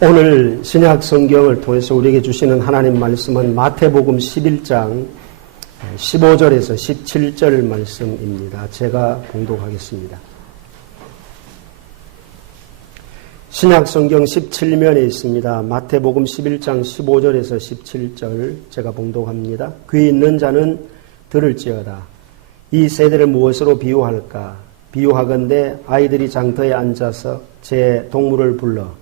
오늘 신약 성경을 통해서 우리에게 주시는 하나님 말씀은 마태복음 11장 15절에서 17절 말씀입니다. 제가 봉독하겠습니다. 신약 성경 17면에 있습니다. 마태복음 11장 15절에서 17절 제가 봉독합니다. 귀 있는 자는 들을지어다. 이 세대를 무엇으로 비유할까? 비유하건대 아이들이 장터에 앉아서 제 동물을 불러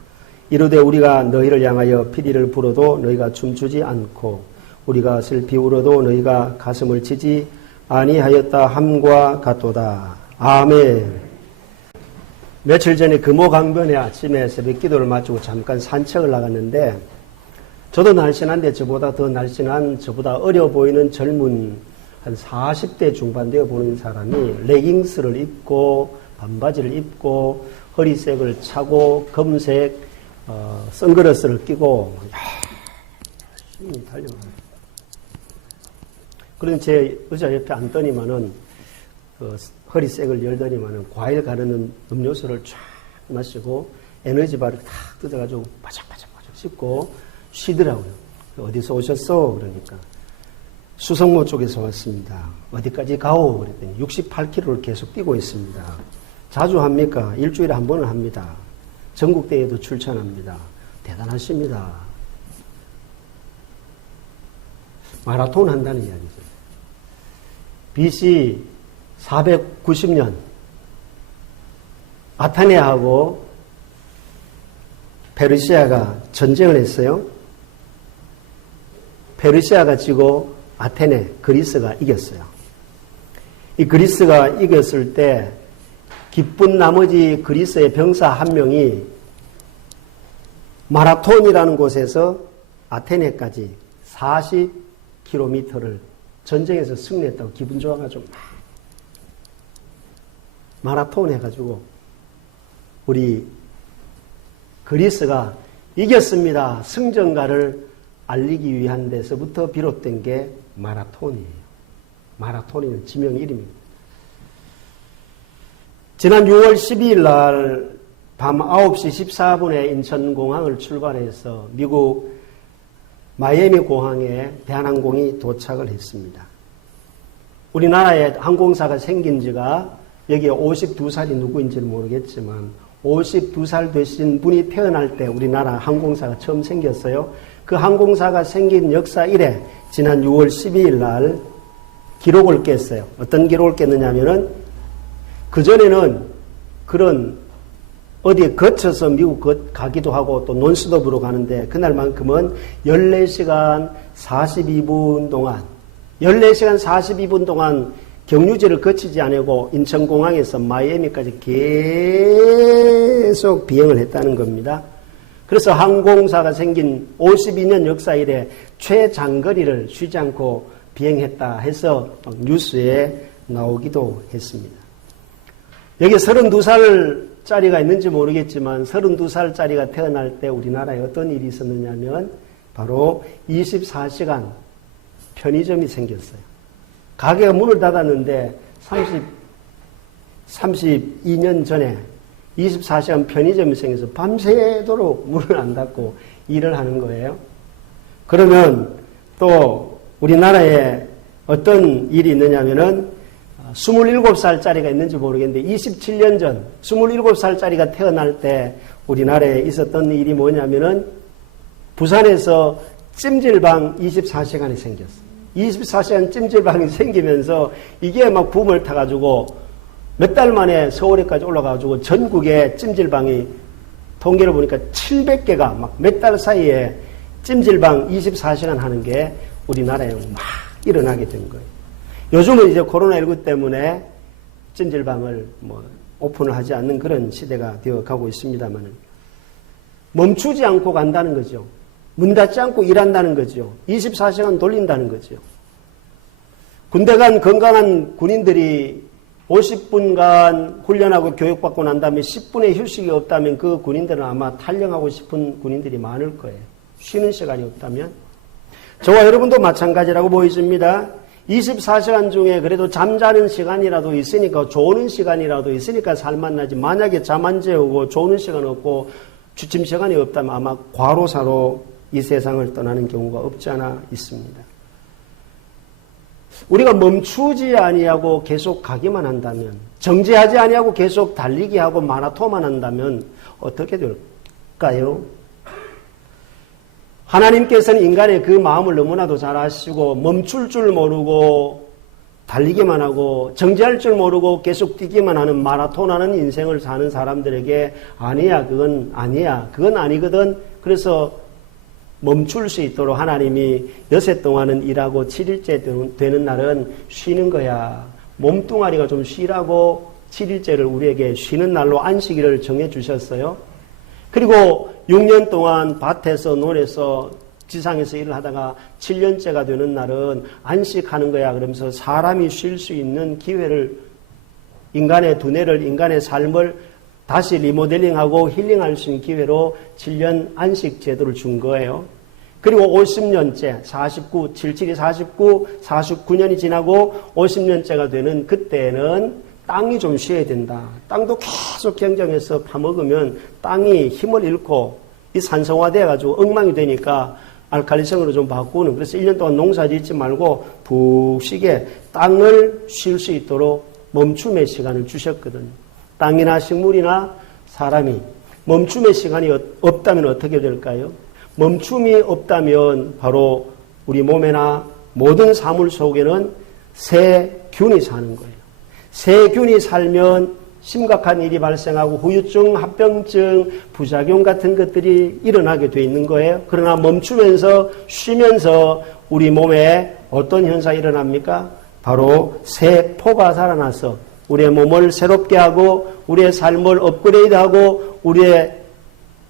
이르되 우리가 너희를 향하여 피리를 불어도 너희가 춤추지 않고 우리가 슬피 울어도 너희가 가슴을 치지 아니하였다 함과 같도다. 아멘. 며칠 전에 금호강변에 아침에 새벽 기도를 마치고 잠깐 산책을 나갔는데 저도 날씬한데 저보다 더 날씬한 저보다 어려 보이는 젊은 한 40대 중반 되어 보는 사람이 레깅스를 입고 반바지를 입고 허리색을 차고 검색 선글라스를 끼고 열심히 달려가요. 그런데 제 의자 옆에 앉더니만은 허리색을 열더니만은 과일 가르는 음료수를 쫙 마시고 에너지바를 탁 뜯어가지고 바짝바짝 씹고 쉬더라고요. 어디서 오셨어? 그러니까 수성모 쪽에서 왔습니다. 어디까지 가오? 그랬더니 68km를 계속 뛰고 있습니다. 자주 합니까? 일주일에 한 번은 합니다. 전국대회도 출전합니다. 대단하십니다. 마라톤 한다는 이야기죠. BC 490년 아테네하고 페르시아가 전쟁을 했어요. 페르시아가 지고 아테네, 그리스가 이겼어요. 이 그리스가 이겼을 때 기쁜 나머지 그리스의 병사 한 명이 마라톤이라는 곳에서 아테네까지 40km를 전쟁에서 승리했다고 기분 좋아가지고 마라톤 해가지고 우리 그리스가 이겼습니다. 승전가를 알리기 위한 데서부터 비롯된 게 마라톤이에요. 마라톤이는 지명 이름입니다. 지난 6월 12일 날 밤 9시 14분에 인천공항을 출발해서 미국 마이애미 공항에 대한항공이 도착을 했습니다. 우리나라에 항공사가 생긴 지가 여기에 52살이 누구인지는 모르겠지만 52살 되신 분이 태어날 때 우리나라 항공사가 처음 생겼어요. 그 항공사가 생긴 역사 이래 지난 6월 12일 날 기록을 깼어요. 어떤 기록을 깼느냐면은 그전에는 그런 어디에 거쳐서 미국 가기도 하고 또 논스톱으로 가는데 그날만큼은 14시간 42분 동안 14시간 42분 동안 경유지를 거치지 않고 인천공항에서 마이애미까지 계속 비행을 했다는 겁니다. 그래서 항공사가 생긴 52년 역사 이래 최장거리를 쉬지 않고 비행했다 해서 뉴스에 나오기도 했습니다. 여기 32살짜리가 있는지 모르겠지만 32살짜리가 태어날 때 우리나라에 어떤 일이 있었느냐면 바로 24시간 편의점이 생겼어요. 가게가 문을 닫았는데 32년 전에 24시간 편의점이 생겨서 밤새도록 문을 안 닫고 일을 하는 거예요. 그러면 또 우리나라에 어떤 일이 있느냐면은 27살짜리가 있는지 모르겠는데 27년 전 27살짜리가 태어날 때 우리나라에 있었던 일이 뭐냐면은 부산에서 찜질방 24시간이 생겼어요. 24시간 찜질방이 생기면서 이게 막 붐을 타가지고 몇 달 만에 서울에까지 올라가가지고 전국에 찜질방이 통계를 보니까 700개가 막 몇 달 사이에 찜질방 24시간 하는 게 우리나라에 막 일어나게 된 거예요. 요즘은 이제 코로나19 때문에 찜질방을 오픈을 하지 않는 그런 시대가 되어 가고 있습니다만 멈추지 않고 간다는 거죠. 문 닫지 않고 일한다는 거죠. 24시간 돌린다는 거죠. 군대 간 건강한 군인들이 50분간 훈련하고 교육받고 난 다음에 10분의 휴식이 없다면 그 군인들은 아마 탈영하고 싶은 군인들이 많을 거예요. 쉬는 시간이 없다면. 저와 여러분도 마찬가지라고 보여집니다. 24시간 중에 그래도 잠자는 시간이라도 있으니까 조는 시간이라도 있으니까 살만 나지 만약에 잠 안 재우고 조는 시간 없고 주침 시간이 없다면 아마 과로사로 이 세상을 떠나는 경우가 없지 않아 있습니다. 우리가 멈추지 아니하고 계속 가기만 한다면, 정지하지 아니하고 계속 달리기 하고 마라톤만 한다면 어떻게 될까요? 하나님께서는 인간의 그 마음을 너무나도 잘 아시고 멈출 줄 모르고 달리기만 하고 정지할 줄 모르고 계속 뛰기만 하는 마라톤하는 인생을 사는 사람들에게 아니야, 그건 아니야, 그건 아니거든. 그래서 멈출 수 있도록 하나님이 여세 동안은 일하고 7일째 되는 날은 쉬는 거야. 몸뚱아리가 좀 쉬라고 7일째를 우리에게 쉬는 날로 안식일을 정해 주셨어요. 그리고 6년 동안 밭에서 논에서 지상에서 일을 하다가 7년째가 되는 날은 안식하는 거야. 그러면서 사람이 쉴 수 있는 기회를, 인간의 두뇌를, 인간의 삶을 다시 리모델링하고 힐링할 수 있는 기회로 7년 안식 제도를 준 거예요. 그리고 50년째, 49, 77이 49, 49년이 지나고 50년째가 되는 그때는 땅이 좀 쉬어야 된다. 땅도 계속 경쟁해서 파먹으면 땅이 힘을 잃고 이 산성화되어가지고 엉망이 되니까 알칼리성으로 좀 바꾸는, 그래서 1년 동안 농사 짓지 말고 푹 쉬게 땅을 쉴 수 있도록 멈춤의 시간을 주셨거든요. 땅이나 식물이나 사람이 멈춤의 시간이 없다면 어떻게 될까요? 멈춤이 없다면 바로 우리 몸에나 모든 사물 속에는 세균이 사는 거예요. 세균이 살면 심각한 일이 발생하고 후유증, 합병증, 부작용 같은 것들이 일어나게 돼 있는 거예요. 그러나 멈추면서 쉬면서 우리 몸에 어떤 현상이 일어납니까? 바로 세포가 살아나서 우리의 몸을 새롭게 하고 우리의 삶을 업그레이드하고 우리의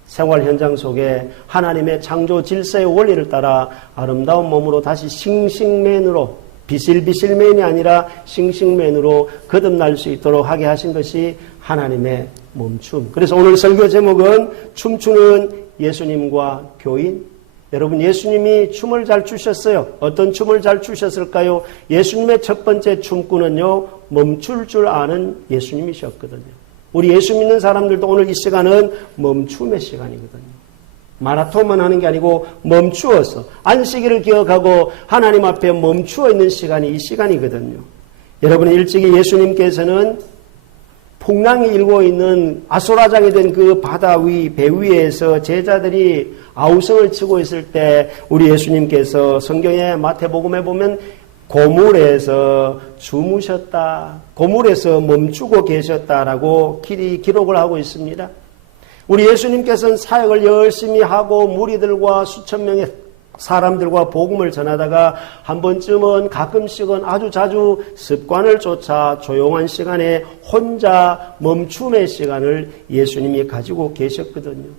생활 현장 속에 하나님의 창조 질서의 원리를 따라 아름다운 몸으로 다시 싱싱맨으로, 비실비실맨이 아니라 싱싱맨으로 거듭날 수 있도록 하게 하신 것이 하나님의 멈춤. 그래서 오늘 설교 제목은 춤추는 예수님과 교인. 여러분, 예수님이 춤을 잘 추셨어요. 어떤 춤을 잘 추셨을까요? 예수님의 첫 번째 춤꾼은요, 멈출 줄 아는 예수님이셨거든요. 우리 예수 믿는 사람들도 오늘 이 시간은 멈춤의 시간이거든요. 마라톤만 하는 게 아니고 멈추어서 안식일을 기억하고 하나님 앞에 멈추어 있는 시간이 이 시간이거든요. 여러분, 일찍이 예수님께서는 풍랑이 일고 있는 아소라장이 된 그 바다 위, 배 위에서 제자들이 아우성을 치고 있을 때 우리 예수님께서 성경의 마태복음에 보면 고물에서 주무셨다, 고물에서 멈추고 계셨다라고 기록을 하고 있습니다. 우리 예수님께서는 사역을 열심히 하고 무리들과 수천 명의 사람들과 복음을 전하다가 한 번쯤은 가끔씩은 아주 자주 습관을 쫓아 조용한 시간에 혼자 멈춤의 시간을 예수님이 가지고 계셨거든요.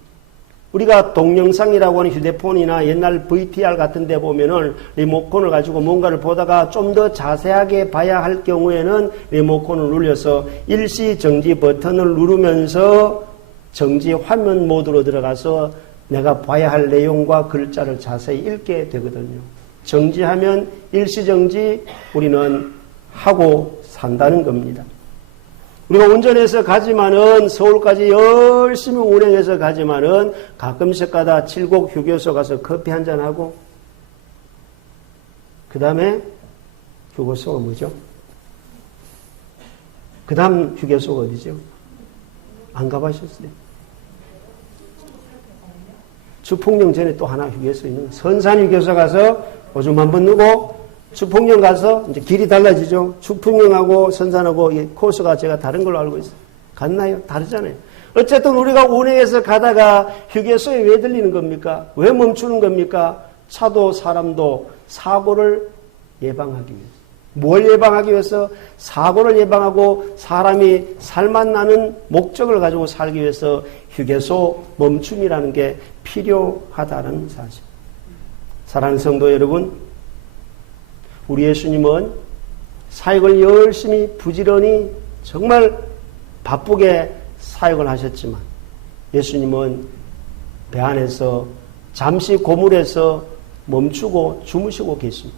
우리가 동영상이라고 하는 휴대폰이나 옛날 VTR 같은 데 보면은 리모컨을 가지고 뭔가를 보다가 좀 더 자세하게 봐야 할 경우에는 리모컨을 눌려서 일시정지 버튼을 누르면서 정지 화면 모드로 들어가서 내가 봐야 할 내용과 글자를 자세히 읽게 되거든요. 정지하면 일시정지 우리는 하고 산다는 겁니다. 우리가 운전해서 가지만은 서울까지 열심히 운행해서 가지만은 가끔씩 가다 칠곡 휴게소 가서 커피 한잔 하고 그 다음에 휴게소가 뭐죠? 그 다음 휴게소가 어디죠? 안 가보셨어요? 주폭령 전에 또 하나 휴게소 있는 선산 휴게소 가서 오줌 한번 누고 주폭령 가서 이제 길이 달라지죠. 주폭령하고 선산하고 코스가 제가 다른 걸로 알고 있어요. 같나요? 다르잖아요. 어쨌든 우리가 운행해서 가다가 휴게소에 왜 들리는 겁니까? 왜 멈추는 겁니까? 차도 사람도 사고를 예방하기 위해서. 뭘 예방하기 위해서? 사고를 예방하고 사람이 살맛나는 목적을 가지고 살기 위해서 휴게소 멈춤이라는 게 필요하다는 사실. 사랑하는 성도 여러분, 우리 예수님은 사역을 열심히 부지런히 정말 바쁘게 사역을 하셨지만 예수님은 배 안에서 잠시 고물에서 멈추고 주무시고 계십니다.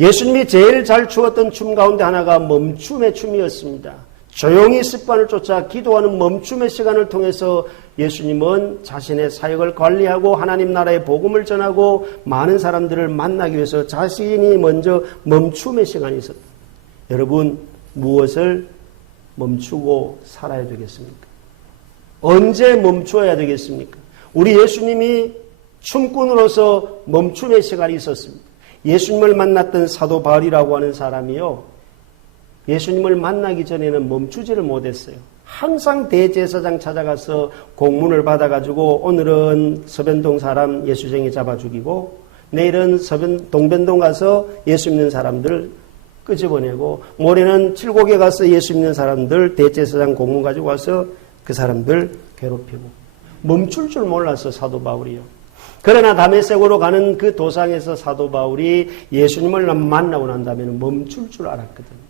예수님이 제일 잘 추었던 춤 가운데 하나가 멈춤의 춤이었습니다. 조용히 습관을 쫓아 기도하는 멈춤의 시간을 통해서 예수님은 자신의 사역을 관리하고 하나님 나라의 복음을 전하고 많은 사람들을 만나기 위해서 자신이 먼저 멈춤의 시간이 있었다. 여러분, 무엇을 멈추고 살아야 되겠습니까? 언제 멈춰야 되겠습니까? 우리 예수님이 춤꾼으로서 멈춤의 시간이 있었습니다. 예수님을 만났던 사도 바울이라고 하는 사람이요, 예수님을 만나기 전에는 멈추지를 못했어요. 항상 대제사장 찾아가서 공문을 받아가지고 오늘은 서변동 사람 예수쟁이 잡아 죽이고 내일은 동변동 가서 예수 믿는 사람들 끄집어내고 모레는 칠곡에 가서 예수 믿는 사람들 대제사장 공문 가지고 와서 그 사람들 괴롭히고 멈출 줄 몰랐어, 사도 바울이요. 그러나 다메섹으로 가는 그 도상에서 사도 바울이 예수님을 만나고 난 다음에는 멈출 줄 알았거든요.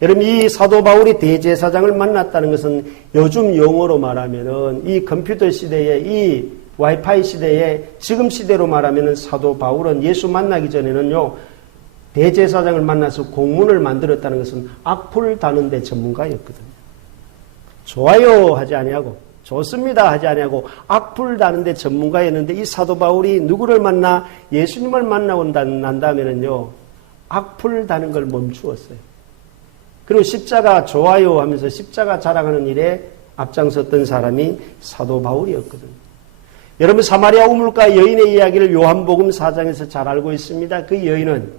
여러분, 이 사도 바울이 대제사장을 만났다는 것은 요즘 용어로 말하면은 이 컴퓨터 시대에 이 와이파이 시대에 지금 시대로 말하면은 사도 바울은 예수 만나기 전에는요, 대제사장을 만나서 공문을 만들었다는 것은 악플 다는데 전문가였거든요. 좋아요 하지 아니하고 좋습니다 하지 아니하고 악플 다는데 전문가였는데 이 사도 바울이 누구를 만나 예수님을 만나고 난 다음에는요, 악플 다는 걸 멈추었어요. 그리고 십자가 좋아요 하면서 십자가 자랑하는 일에 앞장섰던 사람이 사도 바울이었거든요. 여러분, 사마리아 우물가 여인의 이야기를 요한복음 4장에서 잘 알고 있습니다. 그 여인은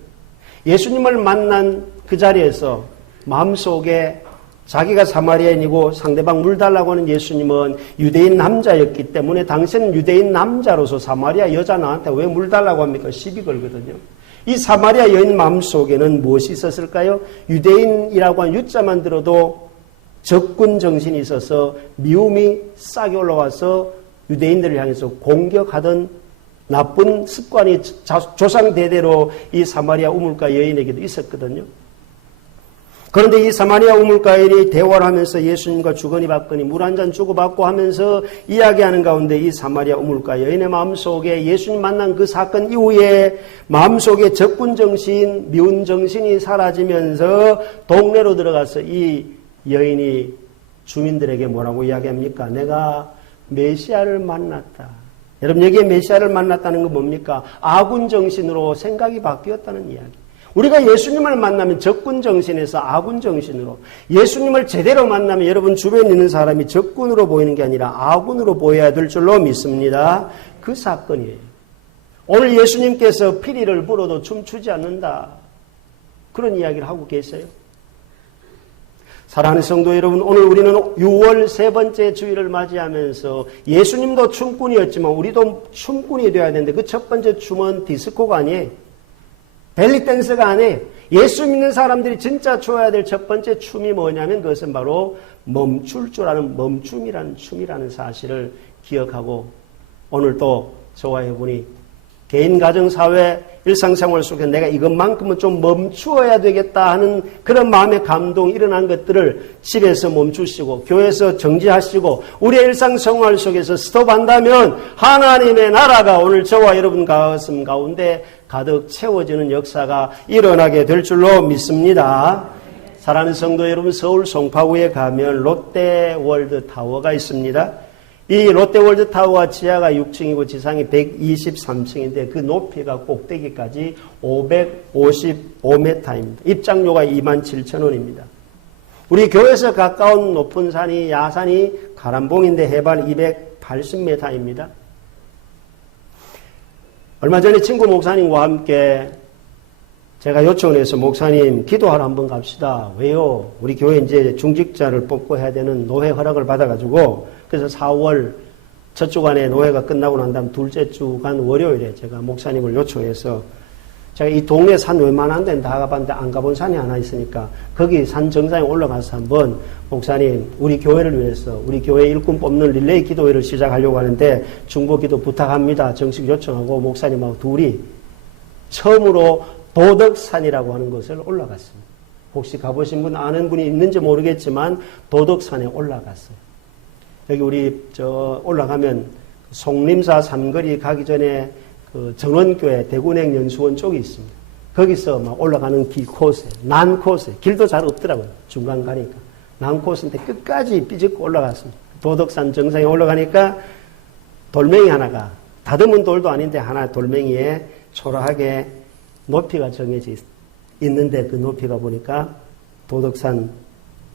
예수님을 만난 그 자리에서 마음속에 자기가 사마리아인이고 상대방 물 달라고 하는 예수님은 유대인 남자였기 때문에 당신은 유대인 남자로서 사마리아 여자 나한테 왜 물 달라고 합니까? 시비 걸거든요. 이 사마리아 여인 마음속에는 무엇이 있었을까요? 유대인이라고 한 유자만 들어도 적군 정신이 있어서 미움이 싹이 올라와서 유대인들을 향해서 공격하던 나쁜 습관이 조상 대대로 이 사마리아 우물가 여인에게도 있었거든요. 그런데 이 사마리아 우물가 여인이 대화를 하면서 예수님과 주거니 받거니 물 한 잔 주고받고 하면서 이야기하는 가운데 이 사마리아 우물가 여인의 마음속에 예수님 만난 그 사건 이후에 마음속에 적군정신, 미운정신이 사라지면서 동네로 들어가서 이 여인이 주민들에게 뭐라고 이야기합니까? 내가 메시아를 만났다. 여러분, 여기에 메시아를 만났다는 건 뭡니까? 아군정신으로 생각이 바뀌었다는 이야기. 우리가 예수님을 만나면 적군정신에서 아군정신으로, 예수님을 제대로 만나면 여러분 주변에 있는 사람이 적군으로 보이는 게 아니라 아군으로 보여야 될 줄로 믿습니다. 그 사건이에요. 오늘 예수님께서 피리를 불어도 춤추지 않는다, 그런 이야기를 하고 계세요. 사랑하는 성도 여러분, 오늘 우리는 6월 세 번째 주일을 맞이하면서 예수님도 춤꾼이었지만 우리도 춤꾼이 되어야 되는데 그 첫 번째 춤은 디스코가 아니에요. 벨리 댄스가 아니에요. 예수 믿는 사람들이 진짜 추어야 될 첫 번째 춤이 뭐냐면 그것은 바로 멈출 줄 아는 멈춤이라는 춤이라는 사실을 기억하고 오늘 또 저와 여러분이 개인, 가정, 사회, 일상생활 속에 내가 이것만큼은 좀 멈추어야 되겠다 하는 그런 마음의 감동이 일어난 것들을 집에서 멈추시고 교회에서 정지하시고 우리의 일상생활 속에서 스톱한다면 하나님의 나라가 오늘 저와 여러분 가슴 가운데 가득 채워지는 역사가 일어나게 될 줄로 믿습니다. 사랑하는 성도 여러분, 서울 송파구에 가면 롯데월드타워가 있습니다. 이 롯데월드타워와 지하가 6층이고 지상이 123층인데 그 높이가 꼭대기까지 555m입니다. 입장료가 27,000원입니다. 우리 교회에서 가까운 높은 산이 야산이 가람봉인데 해발 280m입니다. 얼마 전에 친구 목사님과 함께 제가 요청을 해서 목사님 기도하러 한번 갑시다. 왜요? 우리 교회 이제 중직자를 뽑고 해야 되는 노회 허락을 받아가지고 그래서 4월 첫 주간에 노회가 끝나고 난 다음 둘째 주간 월요일에 제가 목사님을 요청해서 제가 이 동네 산 웬만한 데는 다 가봤는데 안 가본 산이 하나 있으니까 거기 산 정상에 올라가서 한번 목사님 우리 교회를 위해서 우리 교회 일꾼 뽑는 릴레이 기도회를 시작하려고 하는데 중보기도 부탁합니다. 정식 요청하고 목사님하고 둘이 처음으로 도덕산이라고 하는 곳을 올라갔습니다. 혹시 가보신 분 아는 분이 있는지 모르겠지만 도덕산에 올라갔어요. 여기 우리 올라가면 송림사 삼거리 가기 전에 그 정원교회 대군행 연수원 쪽이 있습니다. 거기서 막 올라가는 길 코스에 난 코스에 길도 잘 없더라고요. 중간 가니까 난코스인데 끝까지 삐집고 올라갔습니다. 도덕산 정상에 올라가니까 돌멩이 하나가, 다듬은 돌도 아닌데 하나 돌멩이에 초라하게 높이가 정해져 있는데 그 높이가 보니까 도덕산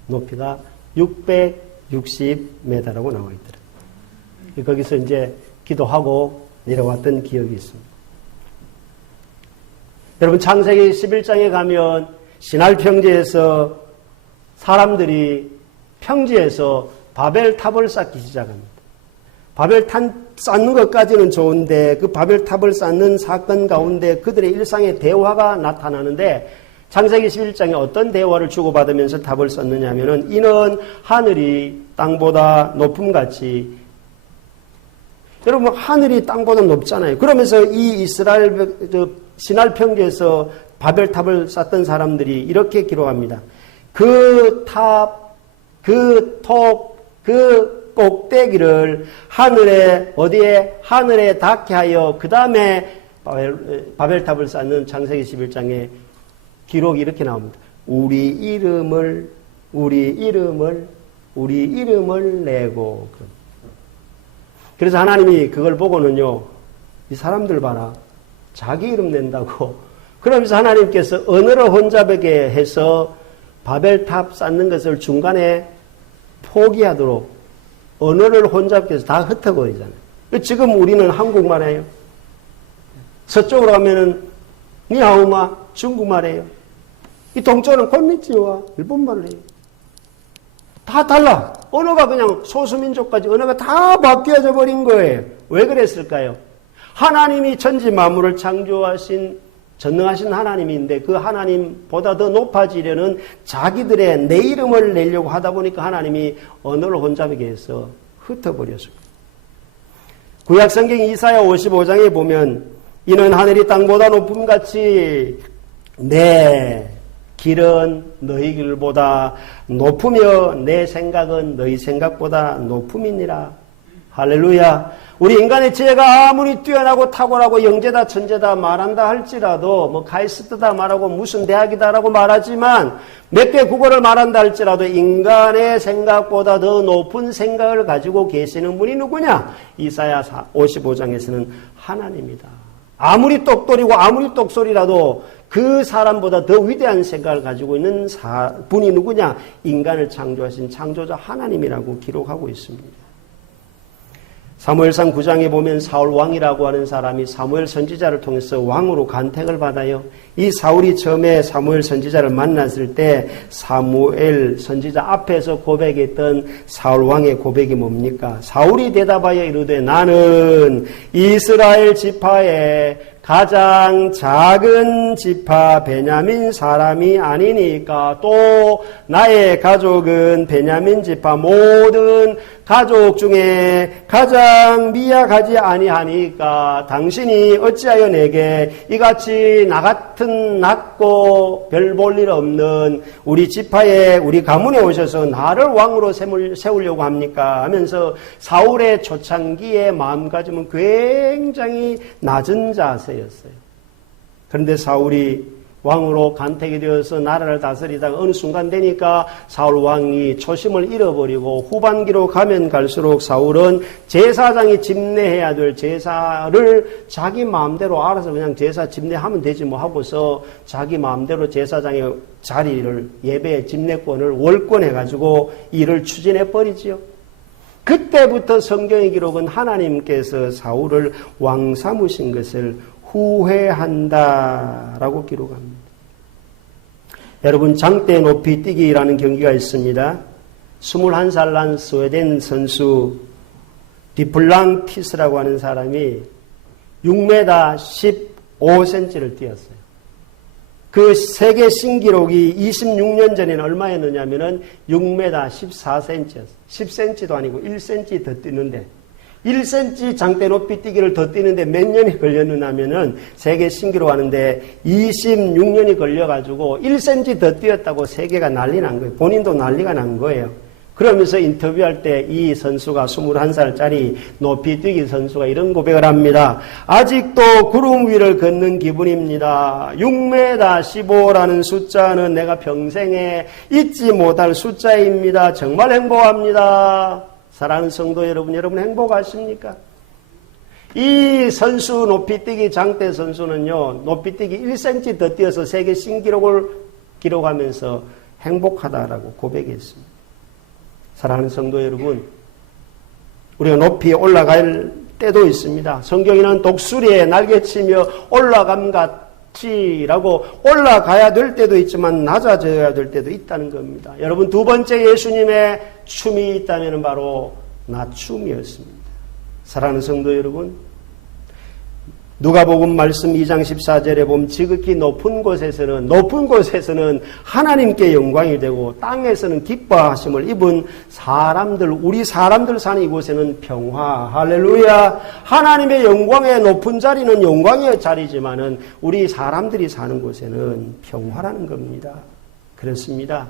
높이가 660m라고 나와 있더라고요. 거기서 이제 기도하고 내려왔던 기억이 있습니다. 여러분, 창세기 11장에 가면 시날 평지에서 사람들이 평지에서 바벨탑을 쌓기 시작합니다. 바벨탑 쌓는 것까지는 좋은데 그 바벨탑을 쌓는 사건 가운데 그들의 일상의 대화가 나타나는데 창세기 11장에 어떤 대화를 주고받으면서 탑을 쌓느냐 하면은 이는 하늘이 땅보다 높음같이, 여러분 하늘이 땅보다 높잖아요. 그러면서 이 이스라엘 시날 평지에서 바벨탑을 쌓던 사람들이 이렇게 기록합니다. 그 탑, 그 톱, 그 꼭대기를 하늘에 어디에 하늘에 닿게 하여 그 다음에 바벨탑을 쌓는 창세기 11장에 기록이 이렇게 나옵니다. 우리 이름을 내고. 그래서 하나님이 그걸 보고는요, 이 사람들 봐라, 자기 이름 낸다고. 그러면서 하나님께서 언어를 혼잡하게 해서 바벨탑 쌓는 것을 중간에 포기하도록 언어를 혼잡게 해서 다 흩어버리잖아요. 지금 우리는 한국말이에요. 서쪽으로 가면은 니하오마 중국말이에요. 이 동쪽은 곤니치와 일본말을 해요. 다 달라. 언어가 그냥 소수민족까지 언어가 다 바뀌어져 버린 거예요. 왜 그랬을까요? 하나님이 천지 만물을 창조하신 전능하신 하나님인데 그 하나님보다 더 높아지려는 자기들의 내 이름을 내려고 하다 보니까 하나님이 언어를 혼잡하게 해서 흩어버렸습니다. 구약성경 이사야 55장에 보면 이는 하늘이 땅보다 높음같이 내 길은 너희 길보다 높으며 내 생각은 너희 생각보다 높음이니라. 할렐루야. 우리 인간의 지혜가 아무리 뛰어나고 탁월하고 영재다 천재다 말한다 할지라도 뭐 카이스트다 말하고 무슨 대학이다라고 말하지만 몇 개 국어를 말한다 할지라도 인간의 생각보다 더 높은 생각을 가지고 계시는 분이 누구냐? 이사야 55장에서는 하나님이다. 아무리 똑돌이고 아무리 똑소리라도 그 사람보다 더 위대한 생각을 가지고 있는 분이 누구냐? 인간을 창조하신 창조자 하나님이라고 기록하고 있습니다. 사무엘상 9장에 보면 사울 왕이라고 하는 사람이 사무엘 선지자를 통해서 왕으로 간택을 받아요. 이 사울이 처음에 사무엘 선지자를 만났을 때 사무엘 선지자 앞에서 고백했던 사울 왕의 고백이 뭡니까? 사울이 대답하여 이르되 나는 이스라엘 지파의 가장 작은 지파 베냐민 사람이 아니니까 또 나의 가족은 베냐민 지파 모든 가족 중에 가장 미약하지 아니하니까 당신이 어찌하여 내게 이같이 나 같은 낮고 별 볼 일 없는 우리 지파에 우리 가문에 오셔서 나를 왕으로 세우려고 합니까? 하면서 사울의 초창기의 마음가짐은 굉장히 낮은 자세였어요. 그런데 사울이 왕으로 간택이 되어서 나라를 다스리다가 어느 순간 되니까 사울 왕이 초심을 잃어버리고 후반기로 가면 갈수록 사울은 제사장이 집례해야 될 제사를 자기 마음대로 알아서 그냥 제사 집례하면 되지 뭐 하고서 자기 마음대로 제사장의 자리를 예배 집례권을 월권해가지고 일을 추진해버리지요. 그때부터 성경의 기록은 하나님께서 사울을 왕 삼으신 것을 후회한다라고 기록합니다. 여러분, 장대 높이 뛰기라는 경기가 있습니다. 21살 난 스웨덴 선수 디플랑티스라고 하는 사람이 6m 15cm를 뛰었어요. 그 세계 신기록이 26년 전에는 얼마였느냐면은 6m 14cm였어요. 10cm도 아니고 1cm 더 뛰는데 1cm 장대 높이 뛰기를 더 뛰는데 몇 년이 걸렸느냐 하면은 세계 신기록 하는데 26년이 걸려가지고 1cm 더 뛰었다고 세계가 난리 난 거예요. 본인도 난리가 난 거예요. 그러면서 인터뷰할 때 이 선수가 21살짜리 높이뛰기 선수가 이런 고백을 합니다. 아직도 구름 위를 걷는 기분입니다. 6m 15라는 숫자는 내가 평생에 잊지 못할 숫자입니다. 정말 행복합니다. 사랑하는 성도 여러분, 여러분 행복하십니까? 이 선수 높이뛰기 장대 선수는요, 높이뛰기 1cm 더 뛰어서 세계 신기록을 기록하면서 행복하다라고 고백했습니다. 사랑하는 성도 여러분, 우리가 높이 올라갈 때도 있습니다. 성경에는 독수리에 날개치며 올라감 같이라고 올라가야 될 때도 있지만 낮아져야 될 때도 있다는 겁니다. 여러분, 두 번째 예수님의 춤이 있다면 바로 낮춤이었습니다. 사랑하는 성도 여러분, 누가복음 말씀 2장 14절에 보면 지극히 높은 곳에서는 하나님께 영광이 되고 땅에서는 기뻐하심을 입은 사람들, 우리 사람들 사는 이곳에는 평화, 할렐루야. 하나님의 영광의 높은 자리는 영광의 자리지만은 우리 사람들이 사는 곳에는 평화라는 겁니다. 그렇습니다.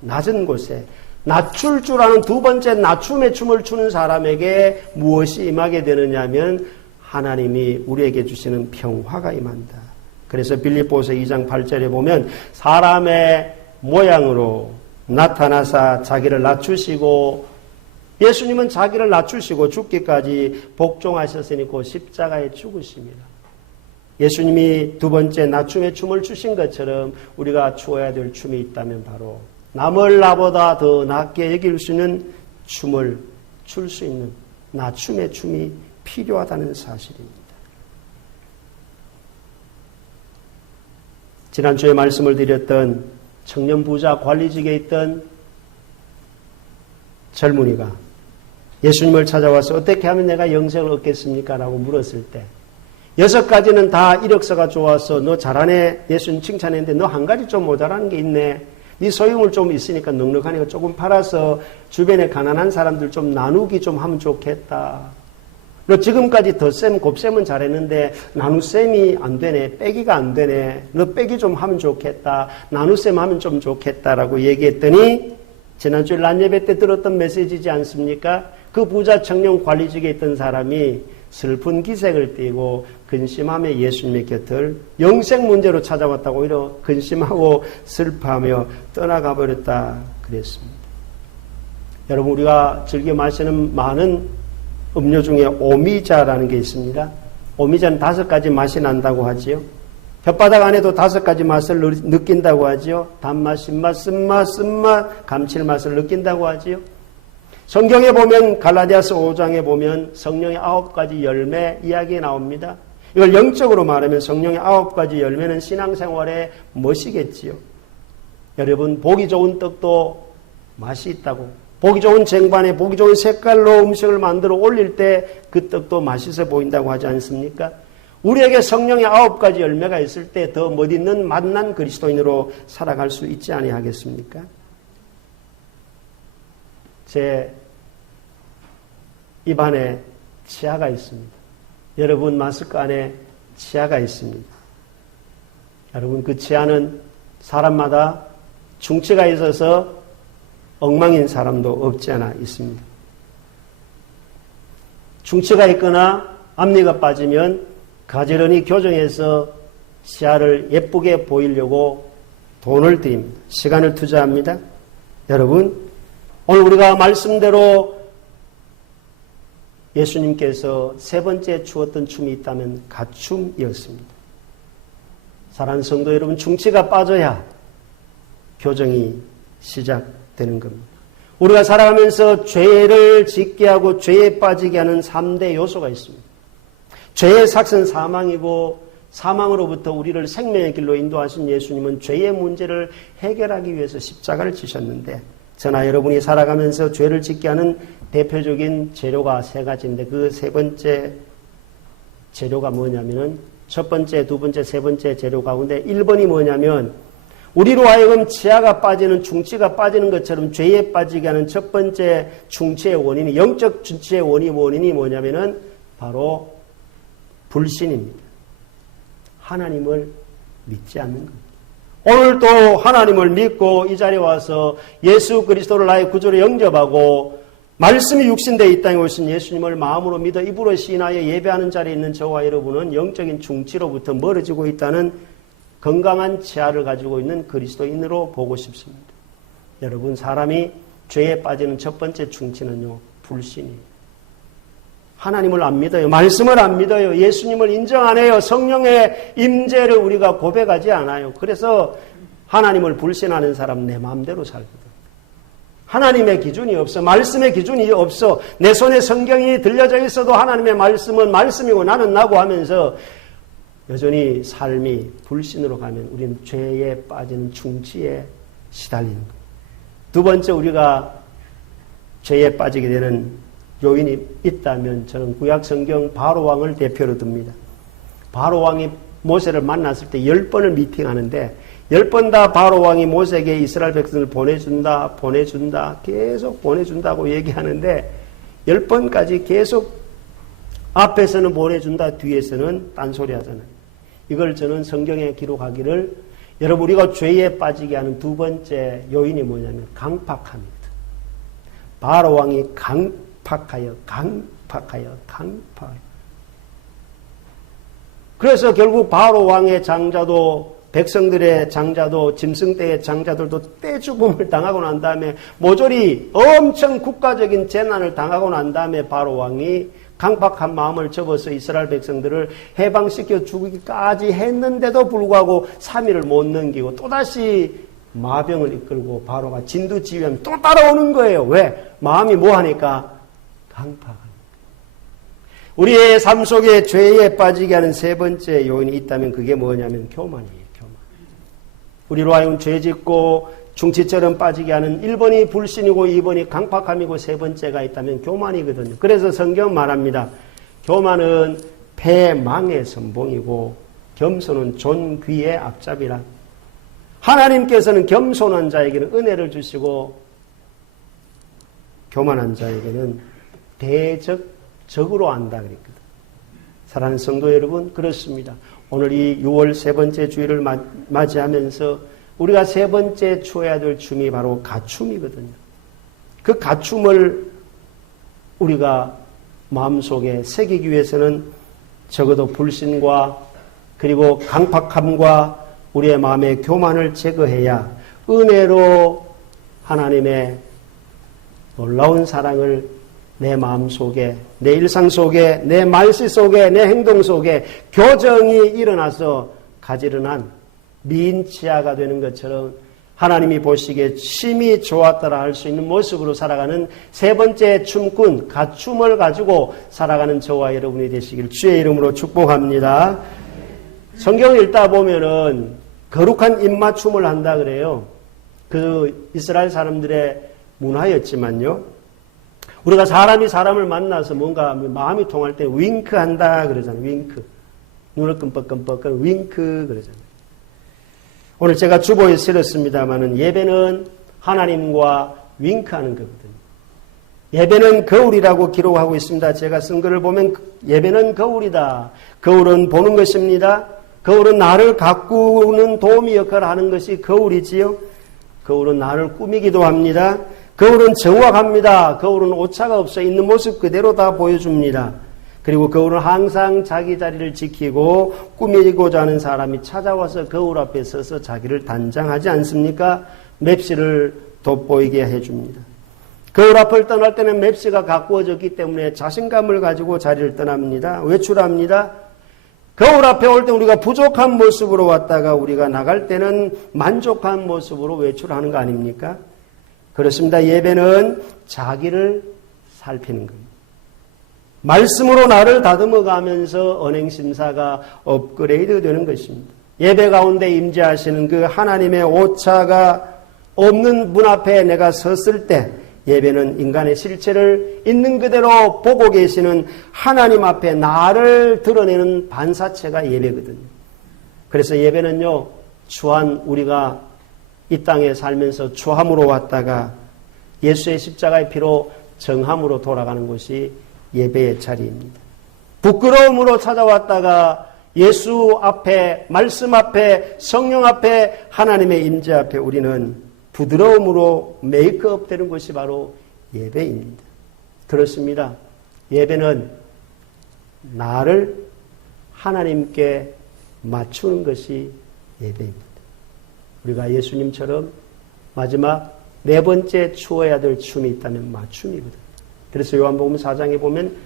낮은 곳에 낮출 줄 아는 두 번째 낮춤의 춤을 추는 사람에게 무엇이 임하게 되느냐 하면 하나님이 우리에게 주시는 평화가 임한다. 그래서 빌립보서 2장 8절에 보면 사람의 모양으로 나타나사 자기를 낮추시고, 예수님은 자기를 낮추시고 죽기까지 복종하셨으니 그 십자가에 죽으십니다. 예수님이 두 번째 낮춤의 춤을 추신 것처럼 우리가 추어야 될 춤이 있다면 바로 남을 나보다 더 낮게 여길 수 있는 춤을 출 수 있는 낮춤의 춤이 필요하다는 사실입니다. 지난주에 말씀을 드렸던 청년 부자 관리직에 있던 젊은이가 예수님을 찾아와서 어떻게 하면 내가 영생을 얻겠습니까? 라고 물었을 때 6가지는 다 이력서가 좋아서 너 잘하네, 예수님 칭찬했는데 너 한 가지 좀 모자라는 게 있네. 네 소유물 좀 있으니까 넉넉하니까 조금 팔아서 주변에 가난한 사람들 좀 나누기 좀 하면 좋겠다. 너 지금까지 덧셈, 곱셈은 잘했는데 나눗셈이 안 되네, 빼기가 안 되네. 너 빼기 좀 하면 좋겠다. 나눗셈 하면 좀 좋겠다라고 얘기했더니 지난주에 란예배 때 들었던 메시지지 않습니까? 그 부자 청년 관리직에 있던 사람이 슬픈 기색을 띠고 근심하며 예수님의 곁을 영생 문제로 찾아왔다고 오히려 근심하고 슬퍼하며 떠나가 버렸다 그랬습니다. 여러분, 우리가 즐겨 마시는 많은 음료 중에 오미자라는 게 있습니다. 오미자는 5가지 맛이 난다고 하지요. 혓바닥 안에도 5가지 맛을 느낀다고 하지요. 단맛, 신맛, 쓴맛, 감칠맛을 느낀다고 하지요. 성경에 보면 갈라디아서 5장에 보면 성령의 9가지 열매 이야기 나옵니다. 이걸 영적으로 말하면 성령의 9가지 열매는 신앙생활의 멋이겠지요. 여러분, 보기 좋은 떡도 맛이 있다고, 보기 좋은 쟁반에 보기 좋은 색깔로 음식을 만들어 올릴 때 그 떡도 맛있어 보인다고 하지 않습니까? 우리에게 성령의 9가지 열매가 있을 때 더 멋있는 맛난 그리스도인으로 살아갈 수 있지 아니하겠습니까? 제 입안에 치아가 있습니다. 여러분 마스크 안에 치아가 있습니다. 여러분, 그 치아는 사람마다 중치가 있어서 엉망인 사람도 없지 않아 있습니다. 중치가 있거나 앞니가 빠지면 가지런히 교정해서 치아를 예쁘게 보이려고 돈을 들입니다. 시간을 투자합니다. 여러분, 오늘 우리가 말씀대로 예수님께서 세 번째 추었던 춤이 있다면 가춤이었습니다. 사랑하는 성도 여러분, 중치가 빠져야 교정이 시작되는 겁니다. 우리가 살아가면서 죄를 짓게 하고 죄에 빠지게 하는 3대 요소가 있습니다. 죄의 삭은 사망이고, 사망으로부터 우리를 생명의 길로 인도하신 예수님은 죄의 문제를 해결하기 위해서 십자가를 지셨는데, 저나 여러분이 살아가면서 죄를 짓게 하는 대표적인 재료가 3가지인데 그 3번째 재료가 뭐냐면은 첫 번째, 두 번째, 세 번째 재료 가운데 1번이 뭐냐면 우리로 하여금 치아가 빠지는, 중치가 빠지는 것처럼 죄에 빠지게 하는 첫 번째 중치의 원인이, 영적 중치의 원인이 뭐냐면은 바로 불신입니다. 하나님을 믿지 않는 겁니다. 오늘도 하나님을 믿고 이 자리에 와서 예수 그리스도를 나의 구주로 영접하고 말씀이 육신되어 이 땅에 오신 예수님을 마음으로 믿어 입으로 시인하여 예배하는 자리에 있는 저와 여러분은 영적인 중치로부터 멀어지고 있다는 건강한 치아를 가지고 있는 그리스도인으로 보고 싶습니다. 여러분, 사람이 죄에 빠지는 첫 번째 중치는요, 불신이에요. 하나님을 안 믿어요. 말씀을 안 믿어요. 예수님을 인정 안 해요. 성령의 임재를 우리가 고백하지 않아요. 그래서 하나님을 불신하는 사람 내 마음대로 살거든. 하나님의 기준이 없어. 말씀의 기준이 없어. 내 손에 성경이 들려져 있어도 하나님의 말씀은 말씀이고 나는 나고 하면서 여전히 삶이 불신으로 가면 우리는 죄에 빠지는 중치에 시달리는 거예요. 두 번째, 우리가 죄에 빠지게 되는 요인이 있다면 저는 구약 성경 바로왕을 대표로 듭니다. 바로왕이 모세를 만났을 때 10번을 미팅하는데 10번 다 바로왕이 모세에게 이스라엘 백성을 보내준다 계속 보내준다고 얘기하는데 10번까지 계속 앞에서는 보내준다, 뒤에서는 딴소리 하잖아요. 이걸 저는 성경에 기록하기를, 여러분, 우리가 죄에 빠지게 하는 두 번째 요인이 뭐냐면 강팍함입니다. 바로왕이 강팍하여. 그래서 결국 바로왕의 장자도, 백성들의 장자도, 짐승떼의 장자들도 떼죽음을 당하고 난 다음에 모조리 엄청 국가적인 재난을 당하고 난 다음에 바로왕이 강팍한 마음을 접어서 이스라엘 백성들을 해방시켜 죽이기까지 했는데도 불구하고 3일을 못 넘기고 또다시 마병을 이끌고 바로가 진두지휘하면 또 따라오는 거예요. 왜? 마음이 뭐하니까? 강팍하니까. 우리의 삶 속에 죄에 빠지게 하는 세 번째 요인이 있다면 그게 뭐냐면 교만이에요. 교만. 우리로 하여금 죄 짓고 중치처럼 빠지게 하는 1번이 불신이고 2번이 강팍함이고 세 번째가 있다면 교만이거든요. 그래서 성경 말합니다. 교만은 패망의 선봉이고 겸손은 존귀의 앞잡이라. 하나님께서는 겸손한 자에게는 은혜를 주시고 교만한 자에게는 대적으로 안다 그랬거든. 사랑하는 성도 여러분, 그렇습니다. 오늘 이 6월 세 번째 주일을 맞이하면서 우리가 세 번째 추어야 될 춤이 바로 가춤이거든요. 그 가춤을 우리가 마음속에 새기기 위해서는 적어도 불신과 그리고 강팍함과 우리의 마음의 교만을 제거해야 은혜로 하나님의 놀라운 사랑을 내 마음 속에, 내 일상 속에, 내 말씨 속에, 내 행동 속에 교정이 일어나서 가지런한 미인 치아가 되는 것처럼 하나님이 보시기에 심히 좋았더라 할 수 있는 모습으로 살아가는 세 번째 춤꾼, 가춤을 가지고 살아가는 저와 여러분이 되시길 주의 이름으로 축복합니다. 성경을 읽다 보면은 거룩한 입맞춤을 한다 그래요. 그 이스라엘 사람들의 문화였지만요. 우리가 사람이 사람을 만나서 뭔가 마음이 통할 때 윙크 한다 그러잖아요. 윙크. 눈을 끔뻑끔뻑 윙크 그러잖아요. 오늘 제가 주보에 실었습니다마는 예배는 하나님과 윙크하는 거거든요. 예배는 거울이라고 기록하고 있습니다. 제가 쓴 글을 보면 예배는 거울이다. 거울은 보는 것입니다. 거울은 나를 가꾸는 도우미 역할을 하는 것이 거울이지요. 거울은 나를 꾸미기도 합니다. 거울은 정확합니다. 거울은 오차가 없어 있는 모습 그대로 다 보여줍니다. 그리고 거울은 항상 자기 자리를 지키고 꾸미고자 하는 사람이 찾아와서 거울 앞에 서서 자기를 단장하지 않습니까? 맵시를 돋보이게 해줍니다. 거울 앞을 떠날 때는 맵시가 가꾸어졌기 때문에 자신감을 가지고 자리를 떠납니다. 외출합니다. 거울 앞에 올 때 우리가 부족한 모습으로 왔다가 우리가 나갈 때는 만족한 모습으로 외출하는 거 아닙니까? 그렇습니다. 예배는 자기를 살피는 겁니다. 말씀으로 나를 다듬어가면서 언행심사가 업그레이드 되는 것입니다. 예배 가운데 임재하시는 그 하나님의 오차가 없는 문 앞에 내가 섰을 때 예배는 인간의 실체를 있는 그대로 보고 계시는 하나님 앞에 나를 드러내는 반사체가 예배거든요. 그래서 예배는요, 추한 우리가 이 땅에 살면서 추함으로 왔다가 예수의 십자가의 피로 정함으로 돌아가는 곳이 예배의 자리입니다. 부끄러움으로 찾아왔다가 예수 앞에, 말씀 앞에, 성령 앞에, 하나님의 임재 앞에 우리는 부드러움으로 메이크업 되는 것이 바로 예배입니다. 그렇습니다. 예배는 나를 하나님께 맞추는 것이 예배입니다. 우리가 예수님처럼 마지막 네 번째 추어야 될 춤이 있다면 맞춤이거든요. 그래서 요한복음 4장에 보면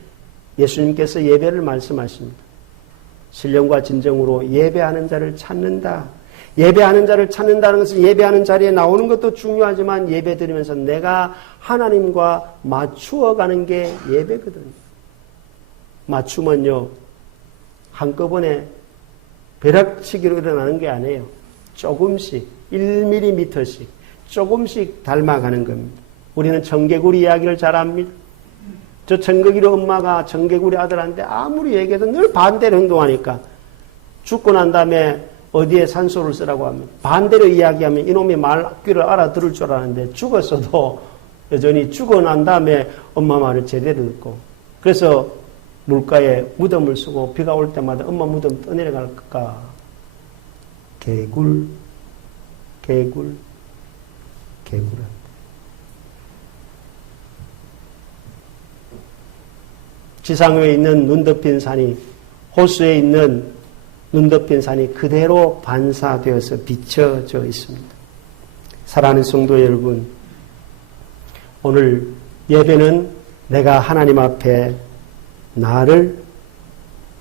예수님께서 예배를 말씀하십니다. 신령과 진정으로 예배하는 자를 찾는다. 예배하는 자를 찾는다는 것은 예배하는 자리에 나오는 것도 중요하지만 예배 드리면서 내가 하나님과 맞추어가는 게 예배거든요. 맞춤은요, 한꺼번에 벼락치기로 일어나는 게 아니에요. 조금씩 1mm씩 조금씩 닮아가는 겁니다. 우리는 청개구리 이야기를 잘 압니다. 저 청개구리 엄마가 청개구리 아들한테 아무리 얘기해도 늘 반대로 행동하니까 죽고 난 다음에 어디에 산소를 쓰라고 합니다. 반대로 이야기하면 이놈이 말귀를 알아들을 줄 알았는데 죽었어도 여전히 죽어 난 다음에 엄마 말을 제대로 듣고, 그래서 물가에 무덤을 쓰고 비가 올 때마다 엄마 무덤 떠내려갈까. 개굴. 지상에 있는 눈 덮인 산이, 호수에 있는 눈 덮인 산이 그대로 반사되어서 비춰져 있습니다. 사랑하는 성도 여러분, 오늘 예배는 내가 하나님 앞에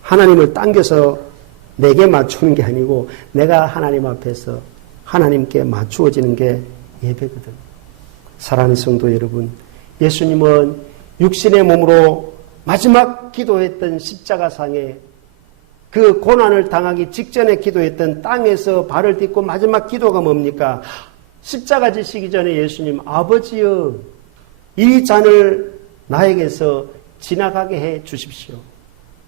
하나님을 당겨서 내게 맞추는 게 아니고 내가 하나님 앞에서 하나님께 맞추어지는 게 예배거든. 사랑하는 성도 여러분, 예수님은 육신의 몸으로 마지막 기도했던 십자가상에 그 고난을 당하기 직전에 기도했던 땅에서 발을 딛고 마지막 기도가 뭡니까? 십자가 지시기 전에 예수님, 아버지여, 이 잔을 나에게서 지나가게 해 주십시오.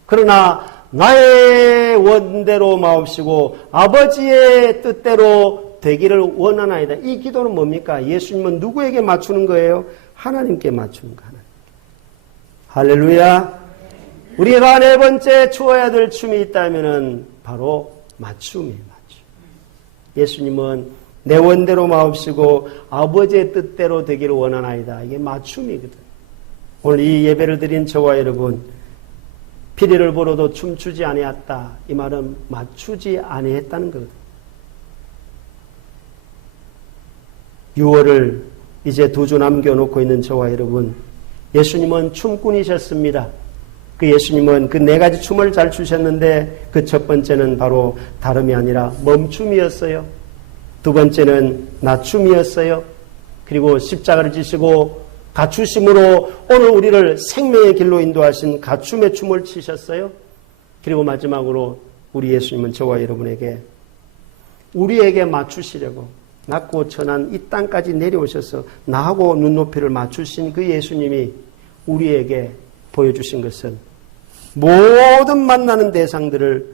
그러나 나의 원대로 마옵시고 아버지의 뜻대로 되기를 원하나이다. 이 기도는 뭡니까? 예수님은 누구에게 맞추는 거예요? 하나님께 맞추는 거. 할렐루야. 우리가 네 번째 추어야 될 춤이 있다면 바로 맞춤이에요. 맞춤. 예수님은 내 원대로 마옵시고 아버지의 뜻대로 되기를 원하나이다. 이게 맞춤이거든. 오늘 이 예배를 드린 저와 여러분, 피리를 불어도 춤추지 아니했다. 이 말은 맞추지 아니했다는 거거든. 6월을 이제 2주 남겨놓고 있는 저와 여러분, 예수님은 춤꾼이셨습니다. 그 예수님은 그 네 가지 춤을 잘 추셨는데 그 첫 번째는 바로 다름이 아니라 멈춤이었어요. 두 번째는 낮춤이었어요. 그리고 십자가를 지시고 갖추심으로 오늘 우리를 생명의 길로 인도하신 갖춤의 춤을 추셨어요. 그리고 마지막으로 우리 예수님은 저와 여러분에게 우리에게 맞추시려고 낮고 천한 이 땅까지 내려오셔서 나하고 눈높이를 맞추신 그 예수님이 우리에게 보여주신 것은 모든 만나는 대상들을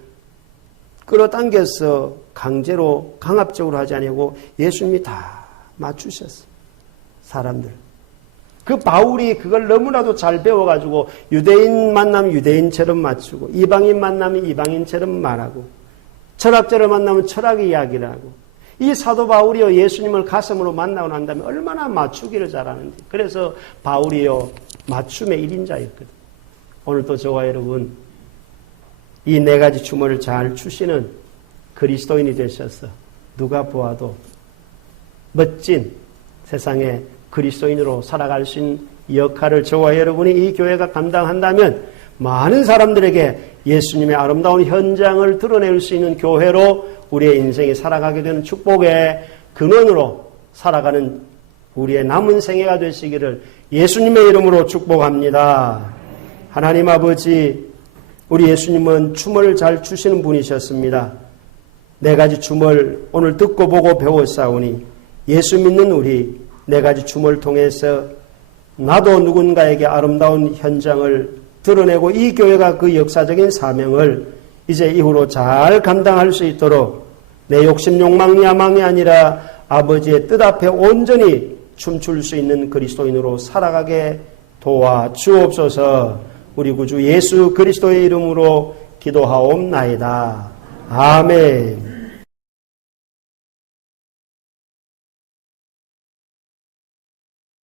끌어당겨서 강제로 강압적으로 하지 아니하고 예수님이 다 맞추셨어요. 사람들. 그 바울이 그걸 너무나도 잘 배워가지고 유대인 만나면 유대인처럼 맞추고 이방인 만나면 이방인처럼 말하고 철학자를 만나면 철학의 이야기를 하고, 이 사도 바울이요 예수님을 가슴으로 만나고 난 다음에 얼마나 맞추기를 잘하는지. 그래서 바울이요 맞춤의 1인자였거든. 오늘도 저와 여러분 이 네 가지 춤을 잘 추시는 그리스도인이 되셔서 누가 보아도 멋진 세상의 그리스도인으로 살아갈 수 있는 역할을 저와 여러분이 이 교회가 감당한다면 많은 사람들에게 예수님의 아름다운 현장을 드러낼 수 있는 교회로 우리의 인생이 살아가게 되는 축복의 근원으로 살아가는 우리의 남은 생애가 되시기를 예수님의 이름으로 축복합니다. 하나님 아버지, 우리 예수님은 춤을 잘 추시는 분이셨습니다. 네 가지 춤을 오늘 듣고 보고 배웠사오니 예수 믿는 우리 네 가지 춤을 통해서 나도 누군가에게 아름다운 현장을 드러내고 이 교회가 그 역사적인 사명을 이제 이후로 잘 감당할 수 있도록 내 욕심 욕망 야망이 아니라 아버지의 뜻 앞에 온전히 춤출 수 있는 그리스도인으로 살아가게 도와 주옵소서. 우리 구주 예수 그리스도의 이름으로 기도하옵나이다. 아멘.